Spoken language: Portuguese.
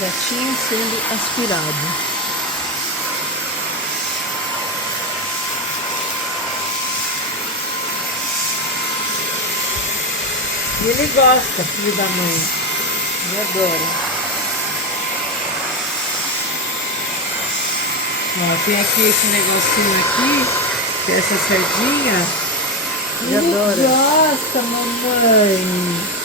Gatinho sendo aspirado. E ele gosta, filho da mãe. Ele adora. Ó, tem aqui esse negocinho aqui, que é essa sardinha. Ele adora. Gosta, mamãe.